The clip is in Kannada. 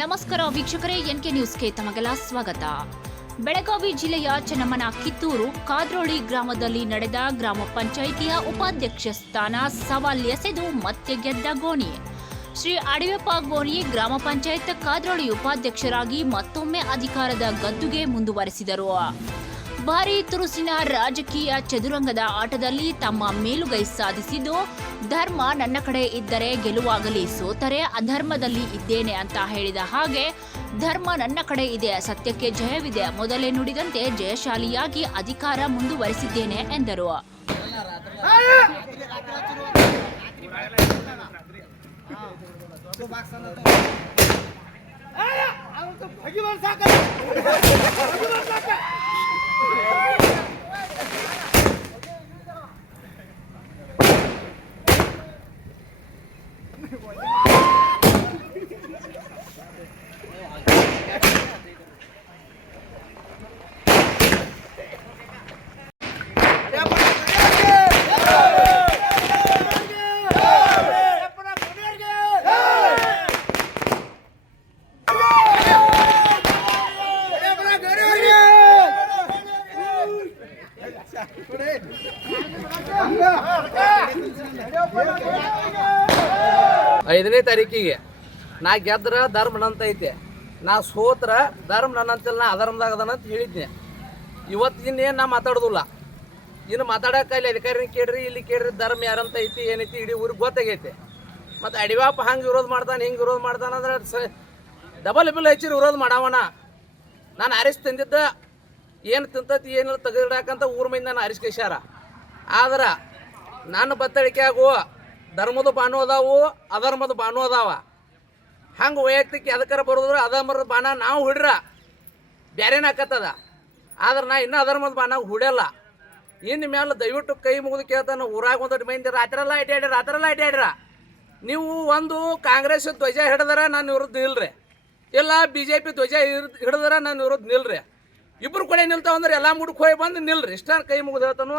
ನಮಸ್ಕಾರ ವೀಕ್ಷಕರೇ, ಎನ್ಕೆ ನ್ಯೂಸ್ಗೆ ತಮಗೆಲ್ಲ ಸ್ವಾಗತ. ಬೆಳಗಾವಿ ಜಿಲ್ಲೆಯ ಚೆನ್ನಮ್ಮನ ಕಿತ್ತೂರು, ಕಾದ್ರೋಳಿ ಗ್ರಾಮದಲ್ಲಿ ನಡೆದ ಗ್ರಾಮ ಪಂಚಾಯಿತಿಯ ಉಪಾಧ್ಯಕ್ಷ ಸ್ಥಾನ ಸವಾಲ್ ಎಸೆದು ಮತ್ತೆ ಗೆದ್ದ ಗೋಣಿ. ಶ್ರೀ ಅಡಿವೆಪ್ಪ ಗೋಣಿ ಗ್ರಾಮ ಪಂಚಾಯತ್ ಕಾದ್ರೋಳಿ ಉಪಾಧ್ಯಕ್ಷರಾಗಿ ಮತ್ತೊಮ್ಮೆ ಅಧಿಕಾರದ ಗದ್ದುಗೆ ಮುಂದುವರೆಸಿದರು. ಭಾರಿ ತುರುಸಿನ ರಾಜಕೀಯ ಚದುರಂಗದ ಆಟದಲ್ಲಿ ತಮ್ಮ ಮೇಲುಗೈ ಸಾಧಿಸಿದ್ದು, ಧರ್ಮ ನನ್ನ ಕಡೆ ಇದ್ದರೆ ಗೆಲುವಾಗಲಿ, ಸೋತರೆ ಅಧರ್ಮದಲ್ಲಿ ಇದ್ದೇನೆ ಅಂತ ಹೇಳಿದ ಹಾಗೆ, ಧರ್ಮ ನನ್ನ ಕಡೆ ಇದೆ, ಸತ್ಯಕ್ಕೆ ಜಯವಿದೆ, ಮೊದಲೇ ನುಡಿದಂತೆ ಜಯಶಾಲಿಯಾಗಿ ಅಧಿಕಾರ ಮುಂದುವರೆಸಿದ್ದೇನೆ ಎಂದರು. Yeah. ಐದನೇ ತಾರೀಕಿಗೆ. ನಾ ಗೆದ್ರ ಧರ್ಮ ನಂತ ಐತೆ. ನಾ ಸೋತ್ರ ಧರ್ಮ ನನ್ನಂತಿಲ್ಲ ನಾ ಅಧರ್ಮದಾಗ ಅದಾನ ಅಂತ ಹೇಳಿದ್ನೆ. ಇವತ್ತು ಇನ್ನೇನು ನಾ ಮಾತಾಡೋದಿಲ್ಲ. ಇನ್ನು ಮಾತಾಡೋಕೆ ಇಲ್ಲಿ ಅಧಿಕಾರಿನ ಕೇಳ್ರಿ, ಇಲ್ಲಿ ಕೇಳ್ರಿ, ಧರ್ಮ ಯಾರಂತ ಐತಿ, ಏನೈತಿ, ಇಡೀ ಊರಿಗೆ ಗೊತ್ತಾಗೈತೆ. ಮತ್ತು ಅಡಿವಾಪ ಹಂಗೆ ವಿರೋಧ ಮಾಡ್ತಾನೆ, ಹಿಂಗೆ ವಿರೋಧ ಮಾಡ್ತಾನೆ ಅಂದ್ರೆ ಸ ಡಬಲ್ ಬಿಲ್ ಹೆಚ್ಚಿರಿ ವಿರೋಧ ಮಾಡವನ ನಾನು ಆರಿಸಿ ತಂದಿದ್ದ, ಏನು ತಿಂತತಿ, ಏನಿಲ್ಲ ತೆಗೆದಿಡಕ್ಕಂತ ಊರ ಮಂದಿ ನಾನು ಅರಿಸ್ಕೇಶಾರ ಆದ್ರೆ ನನ್ನ ಬತ್ತಳಿಕೆ ಆಗುವ ಧರ್ಮದ ಬಾನು ಅದಾವು, ಅಧರ್ಮದ ಬಾನು ಅದಾವ. ಹಂಗೆ ವೈಯಕ್ತಿಕ ಎದಕ್ಕಾರ ಬರೋದ್ರ ಅಧರ್ಮದ ಬಾಣ ನಾವು ಹುಡ್ರ, ಬ್ಯಾರೇನ ಹಾಕತ್ತದ ಆದ್ರೆ ನಾ ಇನ್ನೂ ಅಧರ್ಮದ ಬಾಣ ಹುಡಲ್ಲ ಇನ್ನು ಮೇಲೆ ದಯವಿಟ್ಟು ಕೈ ಮುಗಿದು ಕೇಳ್ತಾನೆ ಊರಾಗ ಒಂದೊಟ್ಟು ಮಂದಿ ರಾತ್ರೆಲ್ಲ ಅಡ್ಡಾಡ್ರಿ ರಾತ್ರೆಲ್ಲ ಅಡ್ಡಾಡ್ರ ನೀವು ಒಂದು ಕಾಂಗ್ರೆಸ್ ಧ್ವಜ ಹಿಡಿದ್ರೆ ನಾನು ವಿರುದ್ಧ ನಿಲ್ರಿ. ಇಲ್ಲ ಬಿ ಜೆ ಪಿ ಧ್ವಜ ಹಿಡಿದ್ರೆ ನಾನು ವಿರುದ್ಧ ನಿಲ್ರಿ. ಇಬ್ರು ಕೂಡ ನಿಲ್ತಾವಂದ್ರೆ ಎಲ್ಲ ಮುಡ್ಕೋಯ್ ಬಂದು ನಿಲ್ರಿ. ಇಷ್ಟ ಕೈ ಮುಗಿದು ಹೇಳ್ತಾನು.